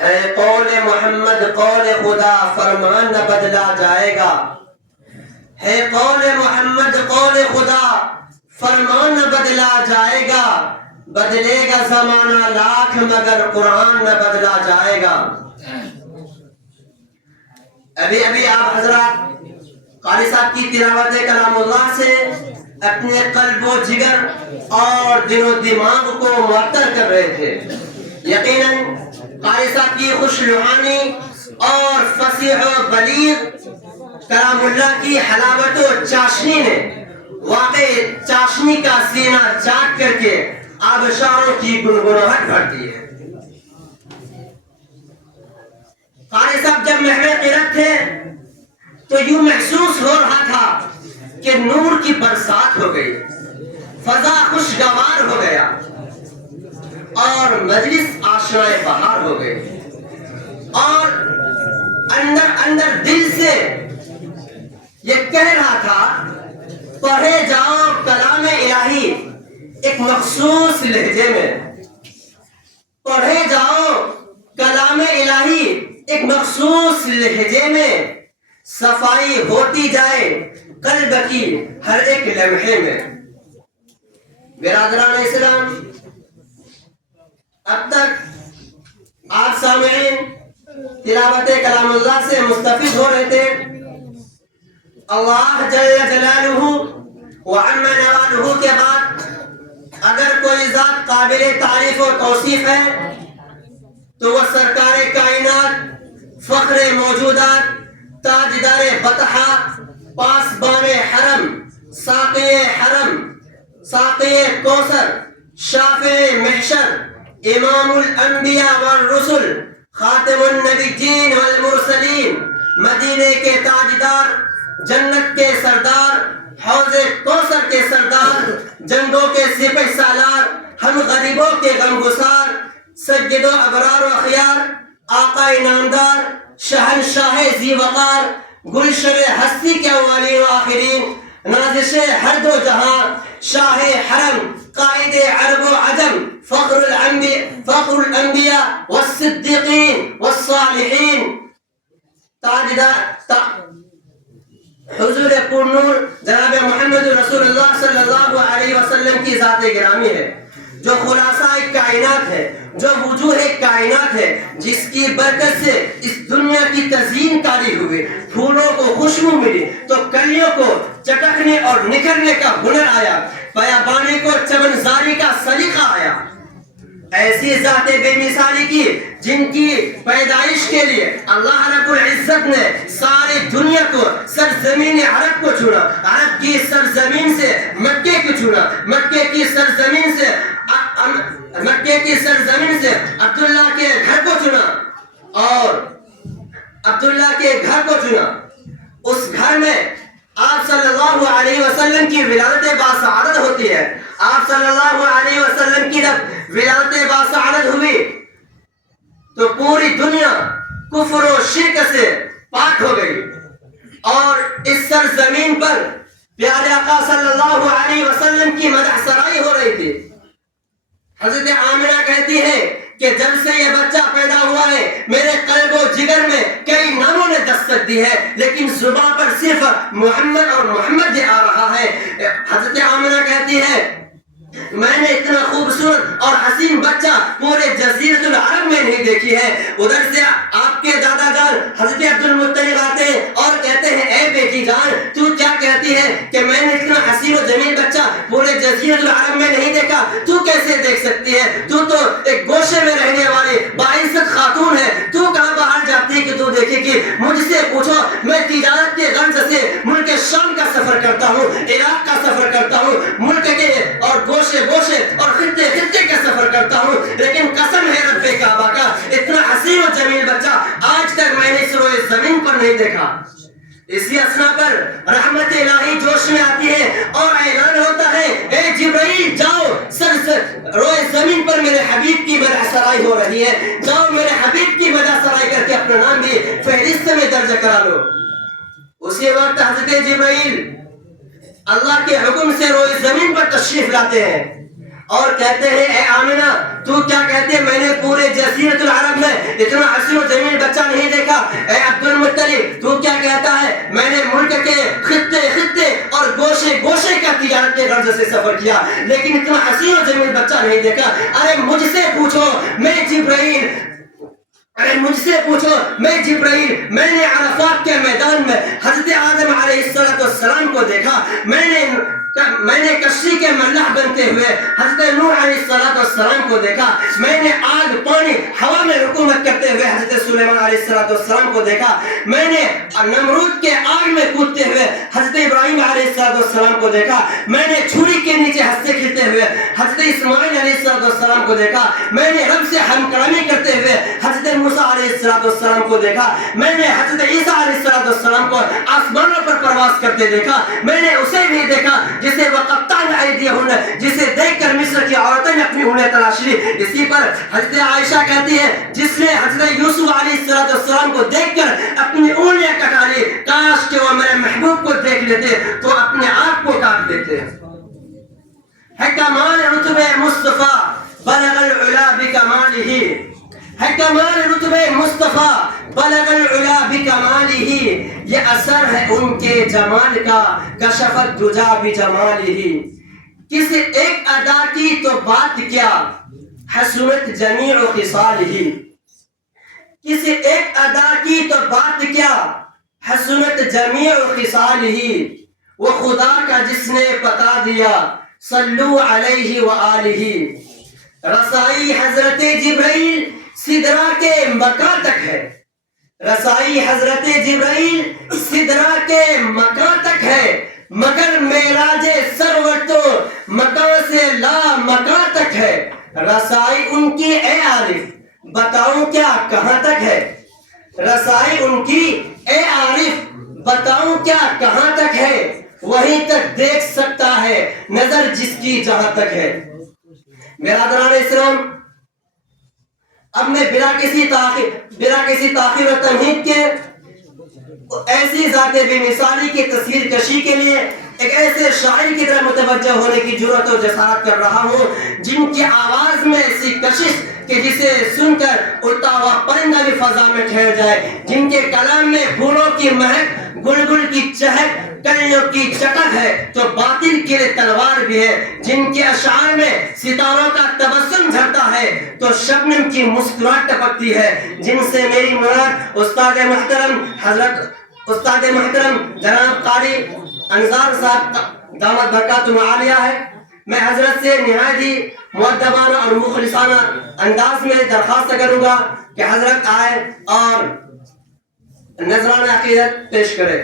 ہے قول محمد قول خدا فرمان نہ بدلا جائے گا، ہے قول محمد قول خدا فرمان نہ بدلا جائے گا، بدلے گا زمانہ لاکھ مگر قرآن نہ بدلا جائے گا۔ ابھی آپ حضرات قاری صاحب کی تلاوت کلام اللہ سے اپنے قلب و جگر اور دل و دماغ کو معطر کر رہے تھے۔ یقیناً قاری صاحب کی خوش روحانی اور فصیح و بلیغ کلام اللہ کی حلاوت و چاشنی نے واقعی چاشنی کا سینہ چاٹ کر کے آبشاروں کی گنگناہٹ بھر دی ہے۔ قاری صاحب جب محو قرأت تھے تو یوں محسوس ہو رہا تھا کہ نور کی برسات ہو گئی، فضا خوشگوار ہو گیا اور مجلس آشنائے بہار ہو گئی، اور اندر دل سے یہ کہہ رہا تھا پڑھے جاؤ کلام الہی ایک مخصوص لہجے میں، پڑھے جاؤ کلام الہی ایک مخصوص لہجے میں، صفائی ہوتی جائے قلب کی ہر ایک لمحے میں۔ برادران اسلام، اب تک آپ سامعین تلاوت کلام اللہ سے مستفید ہو رہے تھے۔ اللہ جل جلالہ وعم نوالہ کے بعد اگر کوئی ذات قابل تعریف و توصیف ہے تو وہ سرکار کائنات، فخر موجودات، تاجدار بطحہ، پاسبان حرم، ساقی کوثر، شافع محشر، امام الانبیاء والرسل، خاتم النبیین والمرسلین، مدینے کے تاجدار، جنت کے سردار، حوض کوثر کے سردار، جنگوں کے سپہ سالار، ہم غریبوں کے غمگسار، سید و ابرار و اخیار، آقا نامدار، شہنشاہ ذی وقار، گلشن ہستی کے اولین و آخرین، نازش ہر دو جہاں، شاہ حرم، قائد عرب و عجم، فخر الانبیاء والصدیقین والصالحین، حضور پر نور جناب محمد رسول اللہ صلی اللہ علیہ وسلم کی ذات گرامی ہے، جو خلاصہ کائنات ہے، جو وجوہ کائنات ہے، جس کی برکت سے اس دنیا کی تزئین کاری ہوئی، پھولوں کو خوشبو ملی تو کلیوں کو چٹکنے اور نکھرنے کا ہنر آیا، بیابانی کو چمنزاری کا سلیقہ آیا۔ ایسی ذات بے مثالی کی جن کی پیدائش کے لیے اللہ رب العزت نے ساری دنیا کو، سرزمین عرب کو چنا، عرب کی سرزمین سے مکے کو چنا، مکے کی سرزمین سے عبداللہ کے گھر کو چنا، اور عبداللہ کے گھر کو چنا۔ اس گھر میں آپ صلی اللہ علیہ وسلم کی ولادت باسعادت ہوتی ہے۔ آپ صلی اللہ علیہ وسلم کی جب ولادت باسعادت ہوئی تو پوری دنیا کفر و شرک سے پاک ہو گئی، اور اس سرزمین پر پیارے آقا صلی اللہ علیہ وسلم کی مدح سرائی ہو رہی تھی۔ حضرت آمنہ کہتی ہے کہ جب سے یہ بچہ پیدا ہوا ہے میرے قلب و جگر میں کئی ناموں نے دستک دی ہے، لیکن زبان پر صرف محمد اور محمد آ رہا ہے۔ حضرت آمنہ کہتی ہے میں نے اتنا خوبصورت اور حسین بچہ پورے جزیرۃ العرب میں نہیں دیکھی ہے۔ ادھر سے آپ کے دادا جان حضرت عبد المطلب آتے ہیں اور کہتے ہیں اے بیٹی جان تو کیا کہتی ہے کہ میں نے اتنا حسین و جمیل بچہ پورے جزیرۃ العرب میں نہیں دیکھا، تو کیسے دیکھ سکتی ہے؟ تو ایک گوشے میں رہنے والی باعزت خاتون ہے، تو کہاں باہر جاتی ہے کہ تو دیکھے گی؟ مجھ سے پوچھو، میں تجارت کے غرض سے ملک شام کا سفر کرتا ہوں، عراق کا سفر کرتا ہوں، ملک کے اور گوشے اور خطے کا سفر کرتا ہوں، لیکن قسم ہے رب کعبہ کا اتنا حسین و جمیل بچہ آج تک میں نے اس روئے زمین پر نہیں دیکھا۔ اسی اسنا پر رحمت الہی جوش میں آتی ہے اور اعلان ہوتا ہے اے جبرائیل جاؤ، روئے زمین پر میرے حبیب کی مدح سرائی ہو رہی ہے، جاؤ میرے حبیب کی مدح سرائی کر کے اپنا نام بھی فہرست میں درج کرا لو۔ اسی وقت حضرت جبرائیل اللہ کے حکم سے روئے زمین پر تشریف لاتے ہیں اور کہتے ہیں اے آمنہ تو کیا کہتے ہیں؟ میں نے پورے جزیرۃ العرب میں اتنا حسین و جمیل بچہ نہیں دیکھا. اے عبد المطلب تو کیا کہتا ہے میں نے ملک کے خطے خطے اور گوشے گوشے کا تجارت کے غرض سے سفر کیا لیکن اتنا حسین و جمیل بچہ نہیں دیکھا. ارے مجھ سے پوچھو میں جبرائیل میں نے عرفات کے میدان میں حضرت آدم علیہ السلام کو دیکھا. میں نے کشتی کے ملاح بنتے ہوئے حضرت نوح علیہ السلام کو دیکھا. میں نے آگ پانی ہوا میں حکومت کرتے ہوئے حضرت سلیمان علیہ السلام کو دیکھا. میں نے نمرود کے آگ میں کودتے ہوئے حضرت ابراہیم علیہ السلام کو دیکھا. میں نے چھری کے نیچے ہنستے کھیلتے ہوئے حضرت اسماعیل علیہ السلام کو دیکھا. میں نے رب سے ہم کلامی کرتے ہوئے حضرت موسیٰ علیہ السلام کو دیکھا. میں نے حضرت عیسیٰ علیہ السلام کو آسمانوں پر پرواز کرتے دیکھا. میں نے اسے بھی دیکھا جسے وقتان ایدیہن جسے دیکھ کر مصر کی عورتیں نے اپنی انہیں تلاش لی. اسی پر حضرت عائشہ کہتی ہے جس نے حضرت یوسف علیہ السلام کو دیکھ کر اپنی انہیں کٹا لی کاش کہ وہ میرے محبوب کو دیکھ لیتے تو اپنے آپ کو کاٹ دیتے. ہے کمال رتبہ مصطفیٰ بلغ العلا بکمالہ ہے کمال رتبہ مصطفیٰ بلغ العلا بکمالہ. یہ اثر ہے ان کے جمال کا کشف الدجا بجمالہ. کس ایک ادا کی تو بات کیا حسنت جمیع خصالہ. کس ایک ادا کی تو بات کیا حسنت جمیع خصالہ. وہ خدا کا جس نے بتا دیا صلو علیہ وآلہ. رسائی حضرت جبرائیل سدرا کے مکان تک ہے. رسائی حضرت جبرائیل سدرا کے مکان تک ہے مگر معراج سرور تو مکان سے لا مکان تک ہے. رسائی ان کی اے عارف بتاؤں کیا کہاں تک ہے. رسائی ان کی اے عارف بتاؤں کیا کہاں تک ہے. وہیں تک دیکھ سکتا ہے نظر جس کی جہاں تک ہے. برادران اسلام اب میں بلا کسی تاخیر و تمہید کے ایسی ذات بے مثالی کی تصویر کشی کے لیے ایک ایسے شاعر کی طرح متوجہ ہونے کی جرأت و جسارت کر رہا ہوں جن کی آواز میں ایسی کشش کہ جسے سن کر اڑتا ہوا پرندہ بھی فضا میں ٹھہر جائے. جن کے کلام میں پھولوں کی مہک گلگل کی چہک کلیوں کی چٹک ہے تو باطل کے لیے تلوار بھی ہے. جن کے اشعار میں ستاروں کا تبسم جھڑتا ہے تو شبنم کی مسکراہٹ ٹپکتی ہے. جن سے میری مراد استاد محترم جناب قاری انصار صاحب دامت برکاتہ عالیہ ہے. میں حضرت سے نہایت ہی مؤدبانہ اور مخلصانہ انداز میں درخواست کروں گا کہ حضرت آئے اور نذرانہ عقیدت پیش کرے.